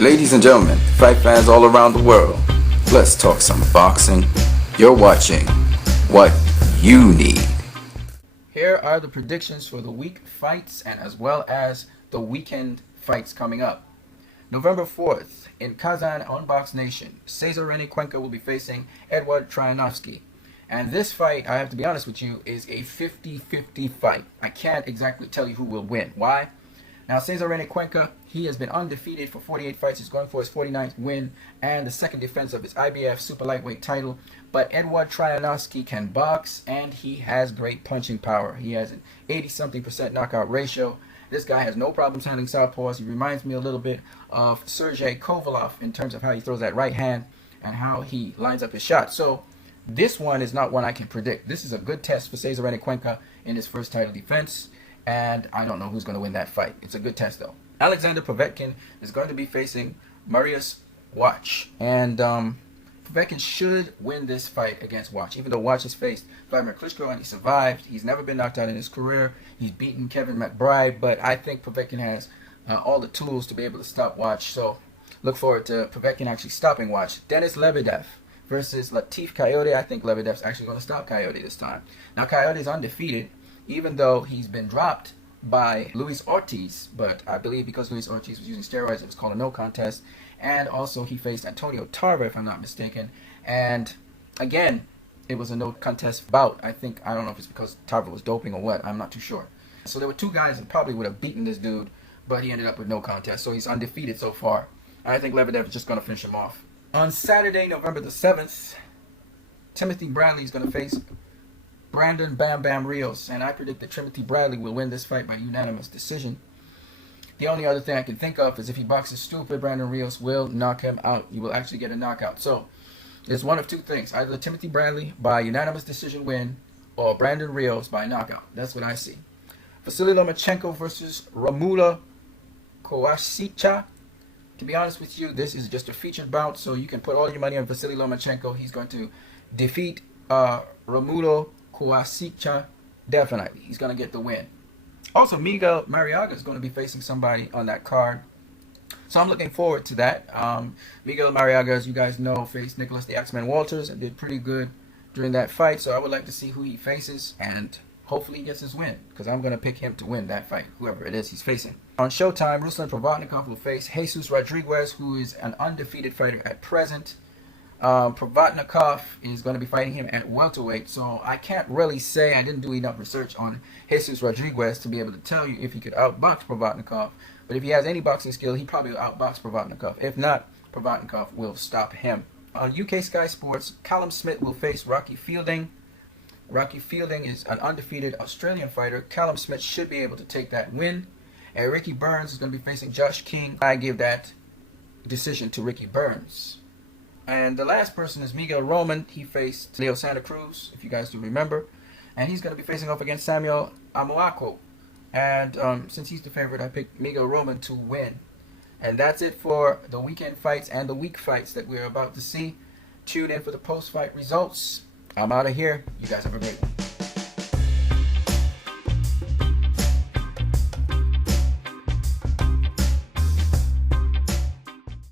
Ladies and gentlemen, fight fans all around the world, let's talk some boxing. You're watching What You Need. Here are the predictions for the week fights and as well as the weekend fights coming up. November 4th, in Kazan on Box Nation, Cesar Rene Cuenca will be facing Edward Troyanovsky. And this fight, I have to be honest with you, is a 50-50 fight. I can't exactly tell you who will win. Why? Now, Cesar Rene Cuenca, he has been undefeated for 48 fights. He's going for his 49th win and the second defense of his IBF super lightweight title. But Edward Troyanovsky can box, and he has great punching power. He has an 80-something% knockout ratio. This guy has no problems handling southpaws. He reminds me a little bit of Sergey Kovalev in terms of how he throws that right hand and how he lines up his shot. So this one is not one I can predict. This is a good test for Cesar Rene Cuenca in his first title defense. And I don't know who's going to win that fight. It's a good test, though. Alexander Povetkin is going to be facing Mariusz Wach. And Povetkin should win this fight against Wach. Even though Wach has faced Vladimir Klitschko and he survived. He's never been knocked out in his career. He's beaten Kevin McBride. But I think Povetkin has all the tools to be able to stop Wach. So look forward to Povetkin actually stopping Wach. Denis Lebedev versus Latif Coyote. I think Lebedev's actually going to stop Coyote this time. Now, Coyote is undefeated, even though he's been dropped by Luis Ortiz, but I believe because Luis Ortiz was using steroids, it was called a no contest. And also he faced Antonio Tarver, if I'm not mistaken, and again, it was a no contest bout. I don't know if it's because Tarver was doping or what, I'm not too sure. So there were two guys that probably would have beaten this dude, but he ended up with no contest, so he's undefeated so far. I think Lebedev is just going to finish him off. On Saturday, November the 7th, Timothy Bradley is going to face Brandon Bam Bam Rios, and I predict that Timothy Bradley will win this fight by unanimous decision. The only other thing I can think of is if he boxes stupid, Brandon Rios will knock him out. He will actually get a knockout. So it's one of two things: either Timothy Bradley by unanimous decision win, or Brandon Rios by knockout. That's what I see. Vasily Lomachenko versus Romulo Koasica. To be honest with you, this is just a featured bout, so you can put all your money on Vasily Lomachenko. He's going to defeat Romulo Koasica, definitely. He's going to get the win. Also, Miguel Mariaga is going to be facing somebody on that card. So I'm looking forward to that. Miguel Mariaga, as you guys know, faced Nicholas the X-Men Walters and did pretty good during that fight. So I would like to see who he faces, and hopefully he gets his win, because I'm going to pick him to win that fight, whoever it is he's facing. On Showtime, Ruslan Provodnikov will face Jesus Rodriguez, who is an undefeated fighter at present. Provodnikov is going to be fighting him at welterweight, so I can't really say. I didn't do enough research on Jesus Rodriguez to be able to tell you if he could outbox Provodnikov. But if he has any boxing skill, he probably will outbox Provodnikov. If not, Provodnikov will stop him. On UK Sky Sports, Callum Smith will face Rocky Fielding. Rocky Fielding is an undefeated Australian fighter. Callum Smith should be able to take that win. And Ricky Burns is going to be facing Josh King. I give that decision to Ricky Burns. And the last person is Miguel Roman. He faced Leo Santa Cruz, if you guys do remember. And he's going to be facing off against Samuel Amoako. And since he's the favorite, I picked Miguel Roman to win. And that's it for the weekend fights and the week fights that we're about to see. Tune in for the post-fight results. I'm out of here. You guys have a great one.